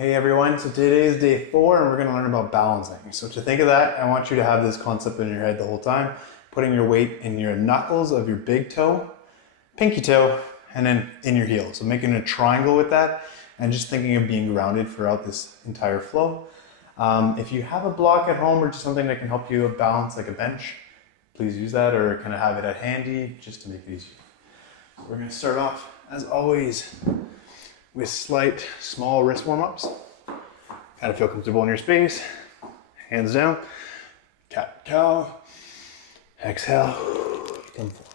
Hey everyone, so today is day 4 and we're going to learn about balancing. So to think of that, I want you to have this concept in your head the whole time, putting your weight in your knuckles of your big toe, pinky toe, and then in your heel. So making a triangle with that and just thinking of being grounded throughout this entire flow. If you have a block at home or just something that can help you balance like a bench, please use that or kind of have it at handy just to make it easier. So we're going to start off as always with slight small wrist warm-ups. Kind of feel comfortable in your space. Hands down. Cat cow. Exhale. Come forward.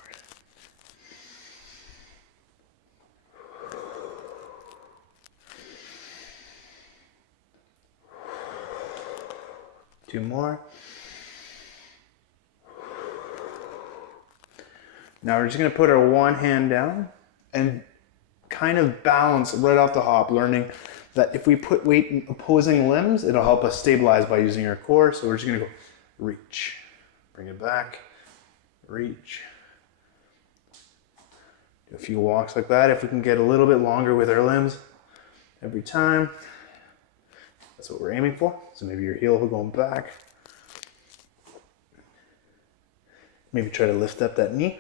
Two more. Now we're just going to put our one hand down and kind of balance right off the hop, learning that if we put weight in opposing limbs, it'll help us stabilize by using our core. So we're just gonna go reach, bring it back, reach. Do a few walks like that. If we can get a little bit longer with our limbs every time, that's what we're aiming for. So maybe your heel going back. Maybe try to lift up that knee.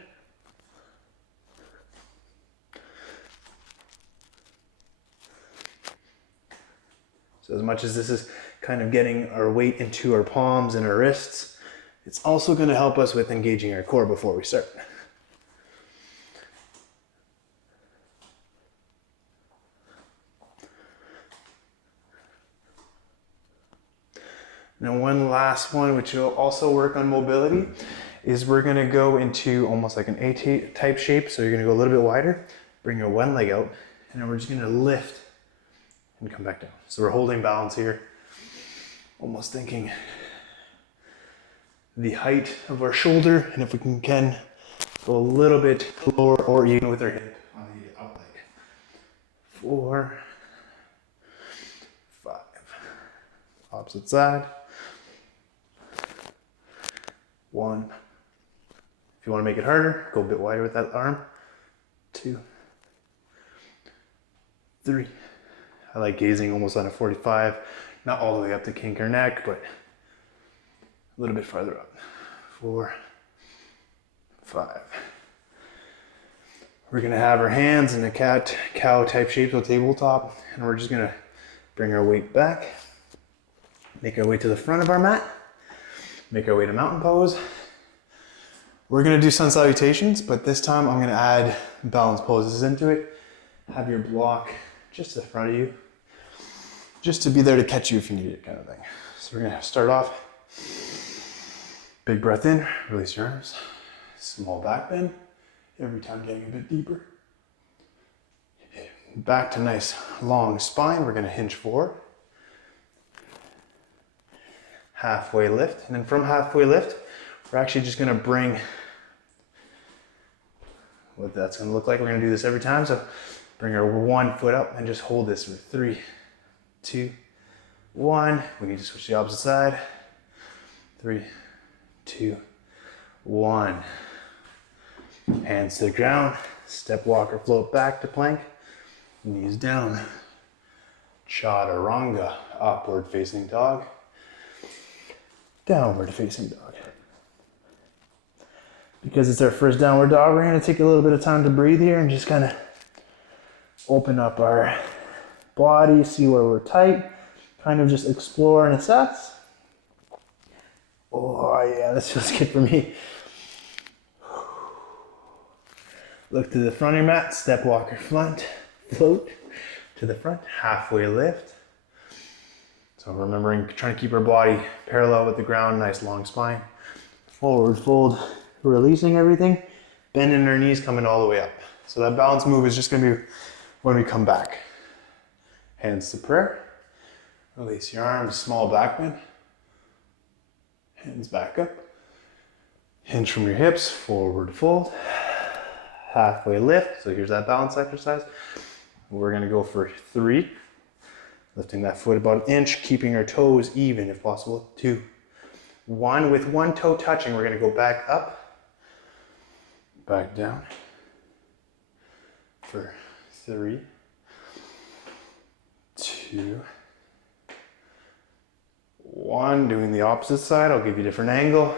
So as much as this is kind of getting our weight into our palms and our wrists, it's also going to help us with engaging our core before we start. Now one last one, which will also work on mobility, is we're going to go into almost like an A-type shape. So you're going to go a little bit wider, bring your one leg out, and then we're just going to lift and come back down. So we're holding balance here, almost thinking the height of our shoulder, and if we can go a little bit lower or even with our hip on the out leg. 4, 5, opposite side. 1. If you want to make it harder, go a bit wider with that arm. 2, 3. I like gazing almost on a 45, not all the way up to kink or neck, but a little bit farther up. 4, 5. We're gonna have our hands in a cat-cow type shape, so tabletop, and we're just gonna bring our weight back, make our way to the front of our mat, make our way to mountain pose. We're gonna do sun salutations, but this time I'm gonna add balance poses into it. Have your block just to the front of you, just to be there to catch you if you need it, kind of thing. So we're gonna start off, big breath in, release your arms, small back bend, every time getting a bit deeper. Back to nice long spine, we're gonna hinge forward. Halfway lift, and then from halfway lift, we're actually just gonna bring what that's gonna look like. We're gonna do this every time, so bring our one foot up and just hold this for 3, 2, 1. We need to switch the opposite side. 3, 2, 1. Hands to the ground. Step, walk, or float back to plank. Knees down. Chaturanga, upward facing dog. Downward facing dog. Because it's our first downward dog, we're going to take a little bit of time to breathe here and just kind of open up our body, see where we're tight, kind of just explore and assess. Oh yeah, this feels good for me. Look to the front of your mat, step, walk, or float to the front, halfway lift. So remembering, trying to keep our body parallel with the ground, nice long spine. Forward fold, releasing everything, bending our knees, coming all the way up. So that balance move is just gonna be when we come back. Hands to prayer. Release your arms, small back bend. Hands back up. Hinge from your hips, forward fold. Halfway lift, so here's that balance exercise. We're gonna go for 3. Lifting that foot about an inch, keeping our toes even if possible. 2, 1. With one toe touching, we're gonna go back up, back down. For 3, 2, 1, doing the opposite side. I'll give you a different angle.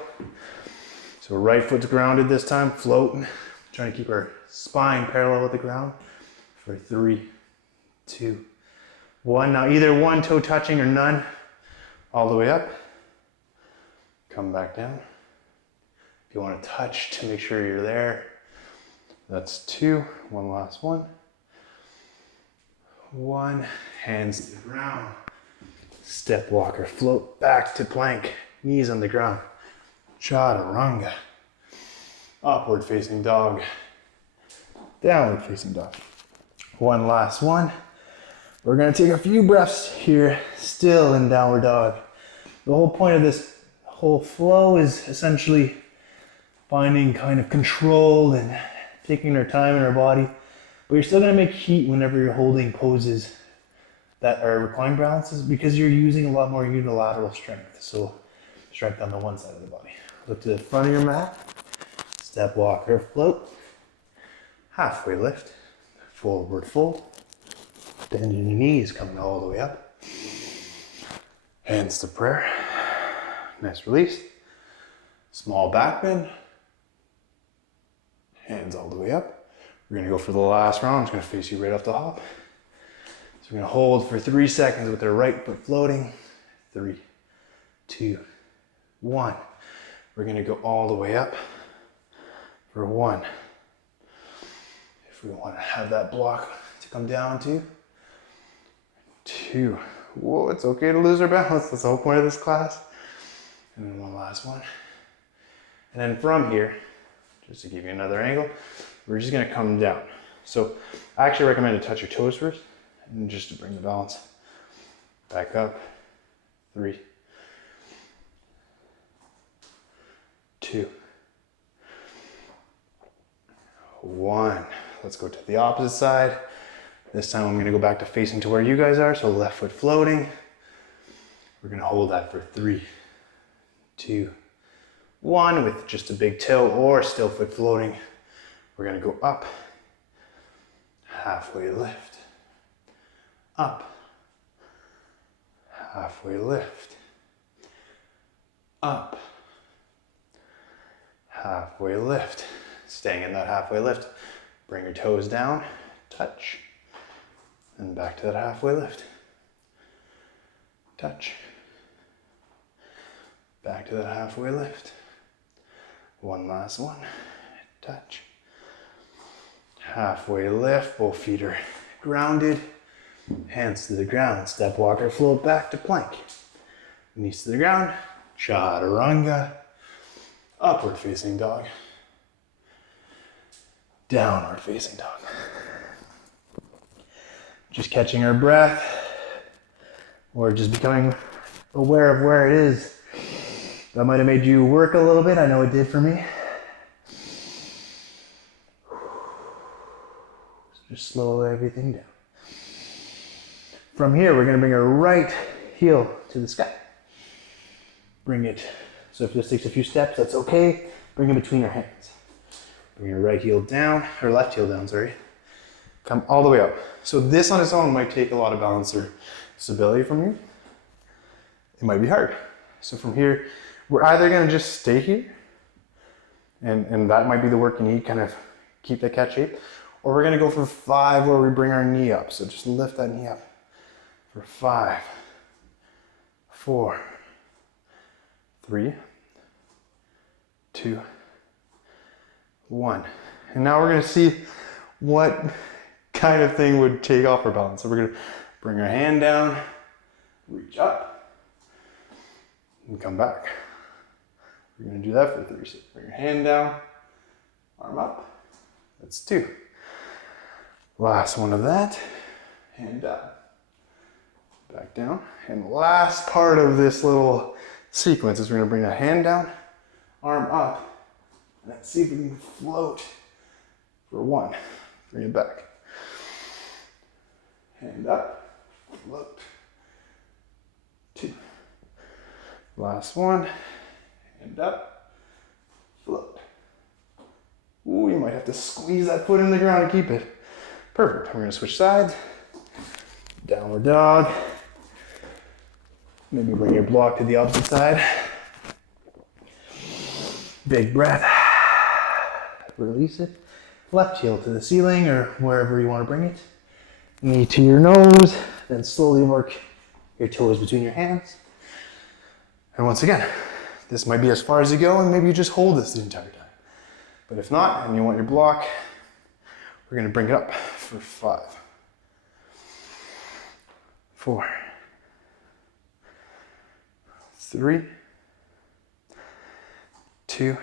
So right foot's grounded this time, floating. Trying to keep our spine parallel with the ground for 3, 2, 1. Now either one toe touching or none. All the way up. Come back down. If you want to touch to make sure you're there, that's 2. One last one. 1. Hands to the ground. Step walker, float back to plank. Knees on the ground. Chaturanga. Upward facing dog. Downward facing dog. One last one. We're gonna take a few breaths here, still in downward dog. The whole point of this whole flow is essentially finding kind of control and taking our time in our body. But you're still gonna make heat whenever you're holding poses that are reclined balances because you're using a lot more unilateral strength. So strength on the one side of the body. Look to the front of your mat. Step walker, float. Halfway lift. Forward fold. Bending your knees, coming all the way up. Hands to prayer. Nice release. Small back bend. Hands all the way up. We're gonna go for the last round. I'm just gonna face you right off the hop. So we're gonna hold for 3 seconds with our right foot floating. 3, 2, 1. We're gonna go all the way up for 1. If we wanna have that block to come down to. 2. Whoa, it's okay to lose our balance. That's the whole point of this class. And then one last one. And then from here, just to give you another angle, we're just gonna come down. So I actually recommend to touch your toes first, and just to bring the balance back up. 3, 2, 1. Let's go to the opposite side. This time I'm gonna go back to facing to where you guys are, so left foot floating. We're gonna hold that for 3, 2, 1 with just a big toe or still foot floating. We're gonna go up, halfway lift, up, halfway lift, up, halfway lift. Staying in that halfway lift. Bring your toes down, touch, and back to that halfway lift. Touch, back to that halfway lift. One last one, touch, halfway lift. Both feet are grounded, hands to the ground. Step walker, float back to plank. Knees to the ground, chaturanga, upward facing dog. Downward facing dog. Just catching our breath or just becoming aware of where it is. That might have made you work a little bit. I know it did for me. So just slow everything down. From here, we're gonna bring our right heel to the sky. Bring it, so if this takes a few steps, that's okay. Bring it between your hands. Bring your right heel down, or left heel down, sorry. Come all the way up. So this on its own might take a lot of balance or stability from you. It might be hard. So from here, we're either gonna just stay here, and that might be the work you need, kind of keep that cat shape, or we're gonna go for 5 where we bring our knee up. So just lift that knee up for 5, 4, 3, 2, 1. And now we're gonna see what kind of thing would take off our balance. So we're gonna bring our hand down, reach up, and come back. We're gonna do that for 3. So bring your hand down, arm up. That's 2. Last one of that, hand up, back down. And the last part of this little sequence is we're gonna bring that hand down, arm up, and let's see if we can float for 1. Bring it back. Hand up, float. 2. Last one, hand up, float. Ooh, you might have to squeeze that foot in the ground to keep it. Perfect. We're gonna switch sides. Downward dog. Maybe bring your block to the opposite side. Big breath. Release it. Left heel to the ceiling or wherever you want to bring it. Knee to your nose. Then slowly work your toes between your hands. And once again, this might be as far as you go, and maybe you just hold this the entire time. But if not, and you want your block, we're going to bring it up for 5, 4, 3, 2,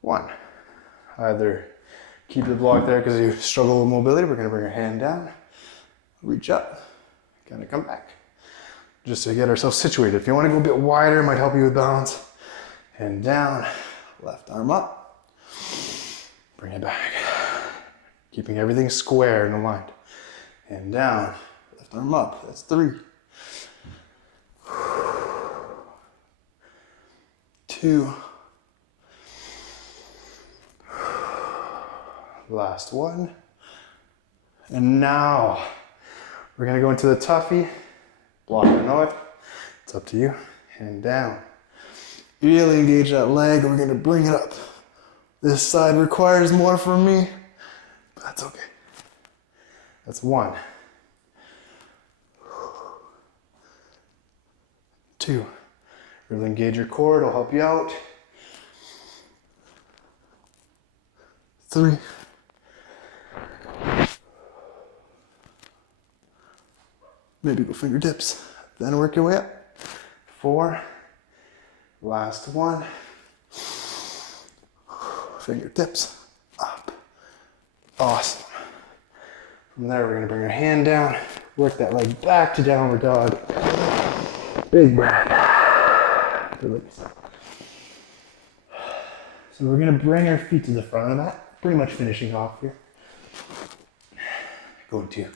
1. Either keep the block there because you struggle with mobility. We're going to bring our hand down, reach up, kind of come back. Just to get ourselves situated. If you want to go a bit wider, it might help you with balance. Hand down, left arm up, bring it back. Keeping everything square and aligned. Hand down, left arm up, that's 3. 2. Last one. And now, we're gonna go into the toughie. Block or not, it's up to you. Hand down. Really engage that leg. We're gonna bring it up. This side requires more from me, but that's okay. That's 1. 2. Really engage your core, it'll help you out. 3. 'Maybe go fingertips, then work your way up. 4. Last one. Fingertips up. Awesome. From there, we're going to bring our hand down, work that leg back to downward dog. Big breath. Release. So we're going to bring our feet to the front of the mat, pretty much finishing off here. Go to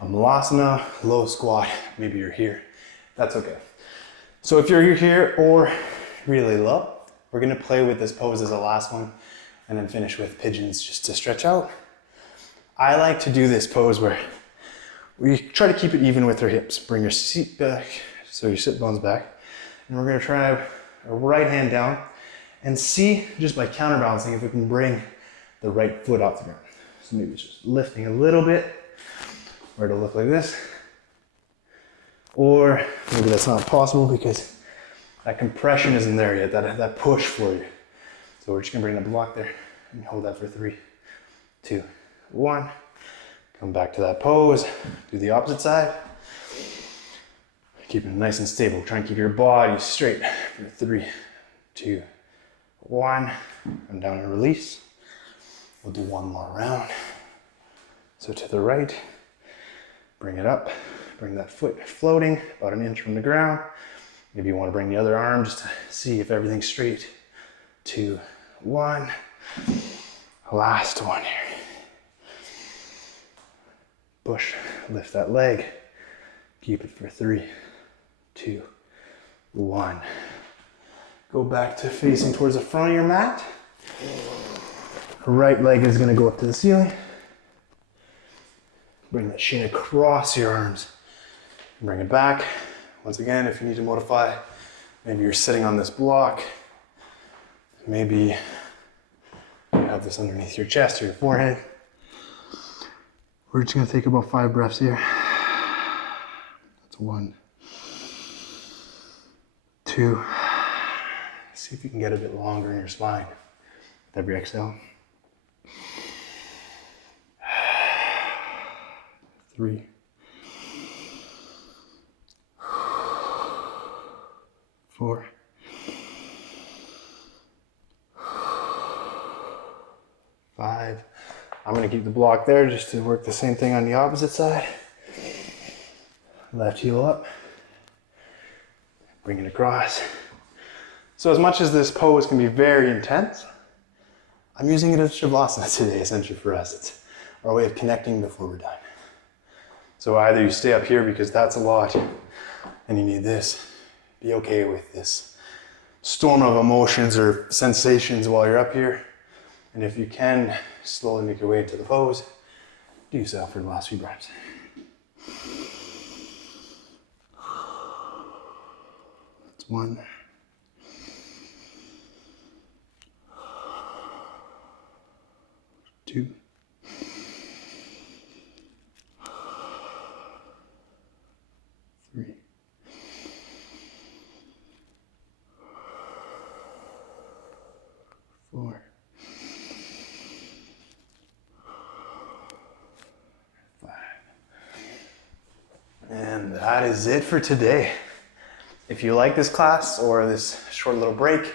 a malasana, low squat. Maybe you're here. That's okay. So if you're here or really low, we're gonna play with this pose as a last one and then finish with pigeons just to stretch out. I like to do this pose where we try to keep it even with our hips. Bring your seat back, so your sit bones back. And we're gonna try a right hand down and see just by counterbalancing if we can bring the right foot off the ground. So maybe just lifting a little bit, or it'll look like this. Or maybe that's not possible because that compression isn't there yet, that push for you. So we're just gonna bring the block there and hold that for 3, 2, 1. Come back to that pose, do the opposite side. Keep it nice and stable. Try and keep your body straight for 3, 2, 1. Come down and release. We'll do one more round. So to the right, bring it up, bring that foot floating about 1 inch from the ground. Maybe you want to bring the other arm just to see if everything's straight. 2, 1. Last one here. Push, lift that leg. Keep it for 3, 2, 1. Go back to facing towards the front of your mat. Right leg is going to go up to the ceiling. Bring that shin across your arms. Bring it back. Once again, if you need to modify, maybe you're sitting on this block. Maybe you have this underneath your chest or your forehead. We're just going to take about 5 breaths here. That's 1, 2. See if you can get a bit longer in your spine with every exhale. 3, 4, 5. I'm going to keep the block there just to work the same thing on the opposite side. Left heel up. Bring it across. So as much as this pose can be very intense, I'm using it as Shavasana today, essentially for us. It's our way of connecting before we're done. So either you stay up here because that's a lot and you need this. Be okay with this storm of emotions or sensations while you're up here. And if you can, slowly make your way into the pose. Do so for the last few breaths. That's 1. 2. 3. 4. 5. And that is it for today. If you like this class or this short little break,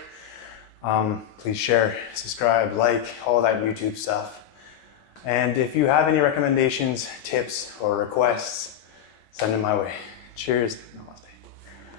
please share, subscribe, like, all that YouTube stuff. And if you have any recommendations, tips, or requests, send them my way. Cheers.